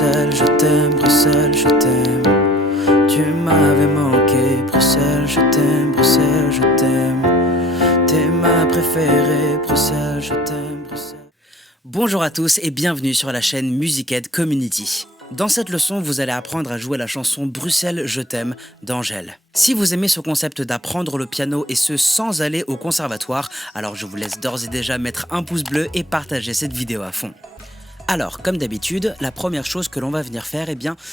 Bruxelles, je t'aime. Tu m'avais manqué, Bruxelles, je t'aime, Bruxelles, je t'aime. T'es ma préférée, Bruxelles, je t'aime, Bruxelles. Bonjour à tous et bienvenue sur la chaîne Musicaid Community. Dans cette leçon, vous allez apprendre à jouer la chanson Bruxelles, je t'aime d'Angèle. Si vous aimez ce concept d'apprendre le piano et ce sans aller au conservatoire, alors je vous laisse d'ores et déjà mettre un pouce bleu et partager cette vidéo à fond. Alors, comme d'habitude, la première chose que l'on va venir faire,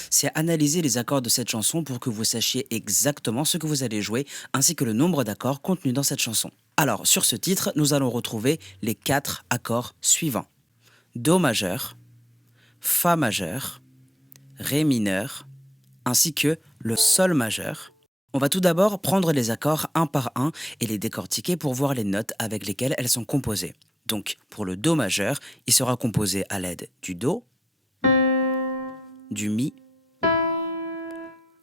c'est analyser les accords de cette chanson pour que vous sachiez exactement ce que vous allez jouer, ainsi que le nombre d'accords contenus dans cette chanson. Alors, sur ce titre, nous allons retrouver les 4 accords suivants. Do majeur, Fa majeur, Ré mineur, ainsi que le Sol majeur. On va tout d'abord prendre les accords un par un et les décortiquer pour voir les notes avec lesquelles elles sont composées. Donc, pour le Do majeur, il sera composé à l'aide du Do, du Mi,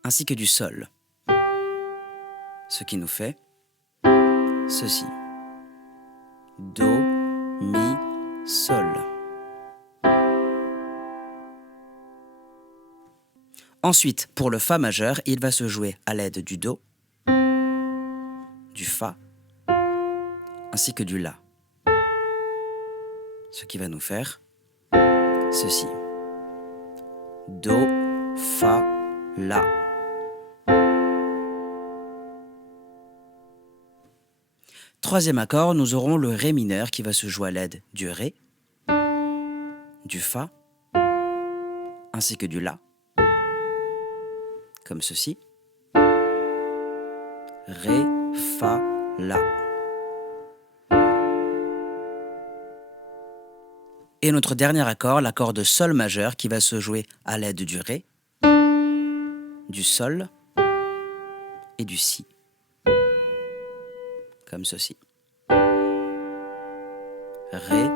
ainsi que du Sol. Ce qui nous fait ceci. Do, Mi, Sol. Ensuite, pour le Fa majeur, il va se jouer à l'aide du Do, du Fa, ainsi que du La. Ce qui va nous faire ceci. Do, Fa, La. Troisième accord, nous aurons le Ré mineur qui va se jouer à l'aide du Ré, du Fa, ainsi que du La, comme ceci. Ré, Fa, La. Et notre dernier accord, l'accord de Sol majeur qui va se jouer à l'aide du Ré, du Sol et du Si. Comme ceci. Ré,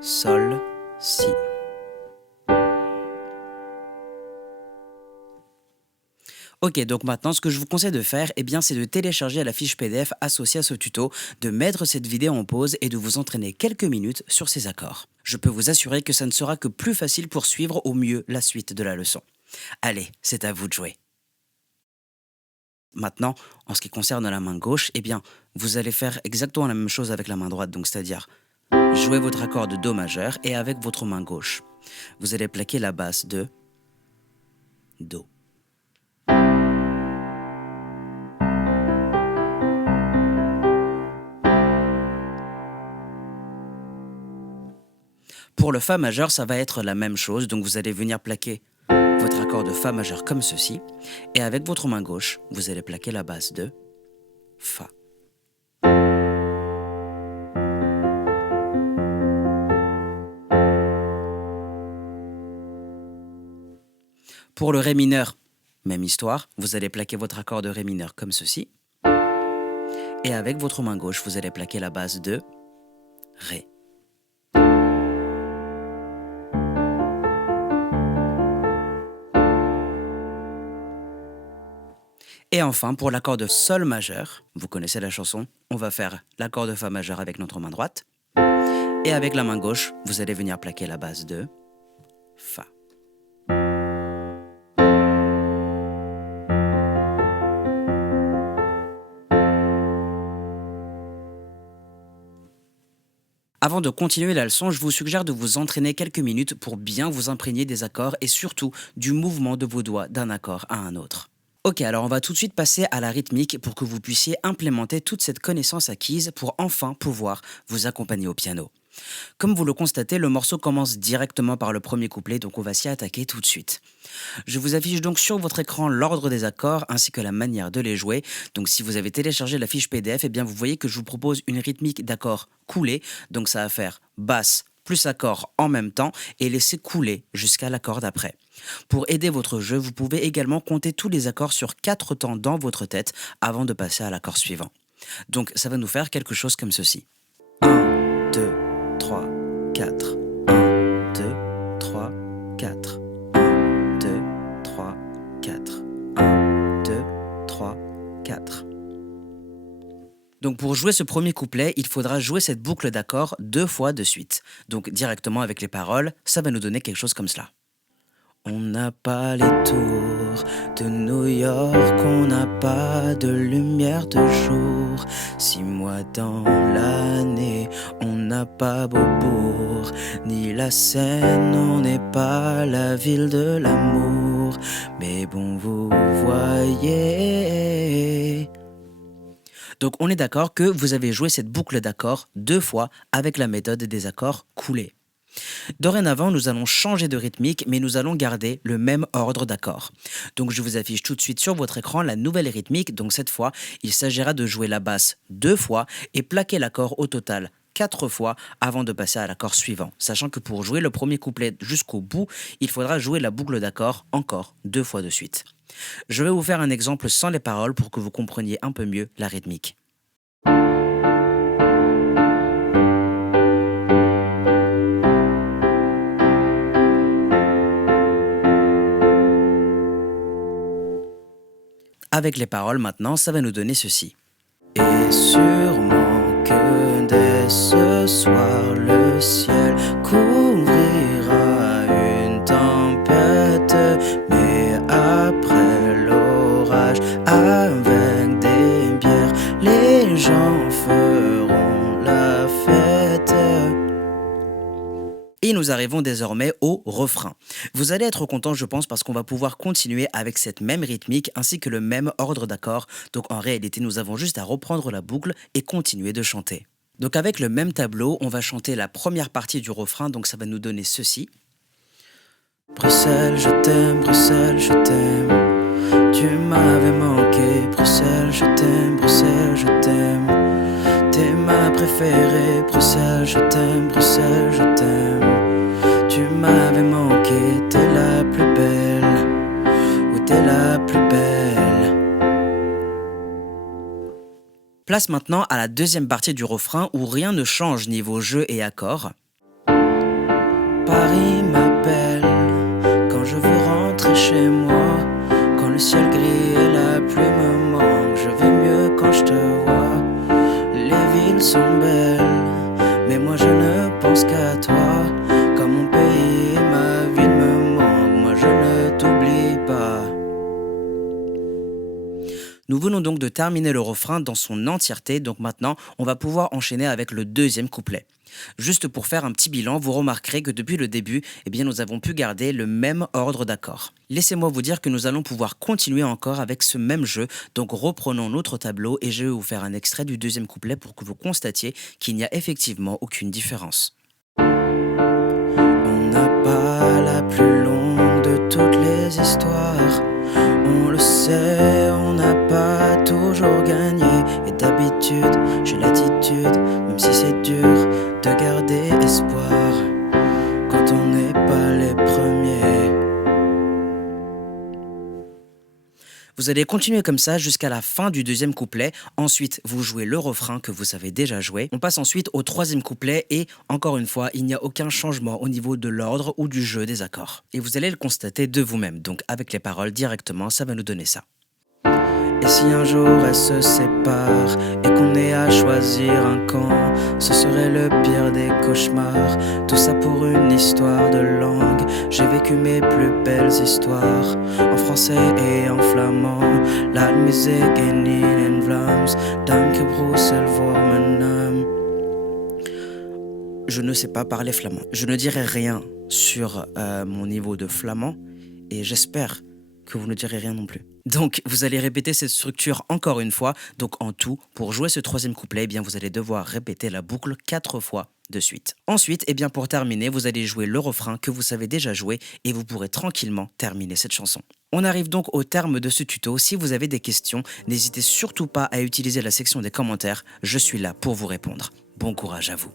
Sol, Si. Ok, donc maintenant, ce que je vous conseille de faire, c'est de télécharger la fiche PDF associée à ce tuto, de mettre cette vidéo en pause et de vous entraîner quelques minutes sur ces accords. Je peux vous assurer que ça ne sera que plus facile pour suivre au mieux la suite de la leçon. Allez, c'est à vous de jouer. Maintenant, en ce qui concerne la main gauche, vous allez faire exactement la même chose avec la main droite, donc c'est-à-dire jouer votre accord de Do majeur et avec votre main gauche, vous allez plaquer la basse de Do. Pour le Fa majeur, ça va être la même chose, donc vous allez venir plaquer votre accord de Fa majeur comme ceci, et avec votre main gauche, vous allez plaquer la basse de Fa. Pour le Ré mineur, même histoire, vous allez plaquer votre accord de Ré mineur comme ceci, et avec votre main gauche, vous allez plaquer la basse de Ré. Et enfin, pour l'accord de Sol majeur, vous connaissez la chanson, on va faire l'accord de Fa majeur avec notre main droite. Et avec la main gauche, vous allez venir plaquer la basse de Fa. Avant de continuer la leçon, je vous suggère de vous entraîner quelques minutes pour bien vous imprégner des accords et surtout du mouvement de vos doigts d'un accord à un autre. Ok, alors on va tout de suite passer à la rythmique pour que vous puissiez implémenter toute cette connaissance acquise pour enfin pouvoir vous accompagner au piano. Comme vous le constatez, le morceau commence directement par le premier couplet, donc on va s'y attaquer tout de suite. Je vous affiche donc sur votre écran l'ordre des accords ainsi que la manière de les jouer. Donc si vous avez téléchargé la fiche PDF, vous voyez que je vous propose une rythmique d'accords coulés. Donc ça va faire basse plus accord en même temps et laisser couler jusqu'à l'accord d'après. Pour aider votre jeu, vous pouvez également compter tous les accords sur 4 temps dans votre tête avant de passer à l'accord suivant. Donc ça va nous faire quelque chose comme ceci. 1, 2, 3, 4. 1, 2, 3, 4. 1, 2, 3, 4. 1, 2, 3, 4. Donc pour jouer ce premier couplet, il faudra jouer cette boucle d'accords 2 fois de suite. Donc directement avec les paroles, ça va nous donner quelque chose comme cela. On n'a pas les tours de New York, on n'a pas de lumière de jour. 6 mois dans l'année, on n'a pas Beaubourg, ni la Seine, on n'est pas la ville de l'amour. Mais bon, vous voyez. Donc on est d'accord que vous avez joué cette boucle d'accords 2 fois avec la méthode des accords coulés. Dorénavant, nous allons changer de rythmique, mais nous allons garder le même ordre d'accords. Donc je vous affiche tout de suite sur votre écran la nouvelle rythmique. Donc cette fois, il s'agira de jouer la basse 2 fois et plaquer l'accord au total 4 fois avant de passer à l'accord suivant. Sachant que pour jouer le premier couplet jusqu'au bout, il faudra jouer la boucle d'accords encore 2 fois de suite. Je vais vous faire un exemple sans les paroles pour que vous compreniez un peu mieux la rythmique. Avec les paroles maintenant, ça va nous donner ceci. Et sûrement que dès ce soir, le ciel couvrira une tempête, mais après l'orage, avec des bières, les gens feront la fête. Et nous arrivons désormais au refrain. Vous allez être content, je pense, parce qu'on va pouvoir continuer avec cette même rythmique ainsi que le même ordre d'accords. Donc en réalité, nous avons juste à reprendre la boucle et continuer de chanter. Donc avec le même tableau, on va chanter la première partie du refrain, donc ça va nous donner ceci. Bruxelles, je t'aime, Bruxelles, je t'aime. Tu m'avais manqué, Bruxelles, je t'aime, Bruxelles, je t'aime. T'es ma préférée, Bruxelles, je t'aime, Bruxelles, je t'aime. Tu m'avais manqué, t'es la plus belle, ou t'es la plus belle. Place maintenant à la deuxième partie du refrain où rien ne change niveau jeu et accords. Paris m'appelle quand je veux rentrer chez moi, quand le ciel gris et la pluie me manquent. Je vais mieux quand je te vois. Les villes sont belles, mais moi je ne pense qu'à toi. Quand mon pays et ma ville me manquent, moi je ne t'oublie pas. Nous venons donc de terminer le refrain dans son entièreté, donc maintenant on va pouvoir enchaîner avec le deuxième couplet. Juste pour faire un petit bilan, vous remarquerez que depuis le début, nous avons pu garder le même ordre d'accords. Laissez-moi vous dire que nous allons pouvoir continuer encore avec ce même jeu, donc reprenons notre tableau et je vais vous faire un extrait du deuxième couplet pour que vous constatiez qu'il n'y a effectivement aucune différence. On n'a pas la plus longue de toutes les histoires, on le sait, on n'a pas toujours gagné. Et d'habitude, j'ai l'attitude, même si c'est dur, de garder espoir quand on n'est pas les premiers. Vous allez continuer comme ça jusqu'à la fin du deuxième couplet. Ensuite, vous jouez le refrain que vous avez déjà joué. On passe ensuite au troisième couplet et, encore une fois, il n'y a aucun changement au niveau de l'ordre ou du jeu des accords. Et vous allez le constater de vous-même. Donc avec les paroles directement, ça va nous donner ça. Et si un jour elles se séparent et qu'on ait à choisir un camp, ce serait le pire des cauchemars. Tout ça pour une histoire de langue. J'ai vécu mes plus belles histoires en français et en flamand. La musique est niet in Vlaams. Dank Bruxelles voor mijn naam. Je ne sais pas parler flamand. Je ne dirai rien sur mon niveau de flamand et j'espère que vous ne direz rien non plus. Donc, vous allez répéter cette structure encore une fois. Donc, en tout, pour jouer ce troisième couplet, vous allez devoir répéter la boucle 4 fois de suite. Ensuite, pour terminer, vous allez jouer le refrain que vous savez déjà jouer et vous pourrez tranquillement terminer cette chanson. On arrive donc au terme de ce tuto. Si vous avez des questions, n'hésitez surtout pas à utiliser la section des commentaires. Je suis là pour vous répondre. Bon courage à vous.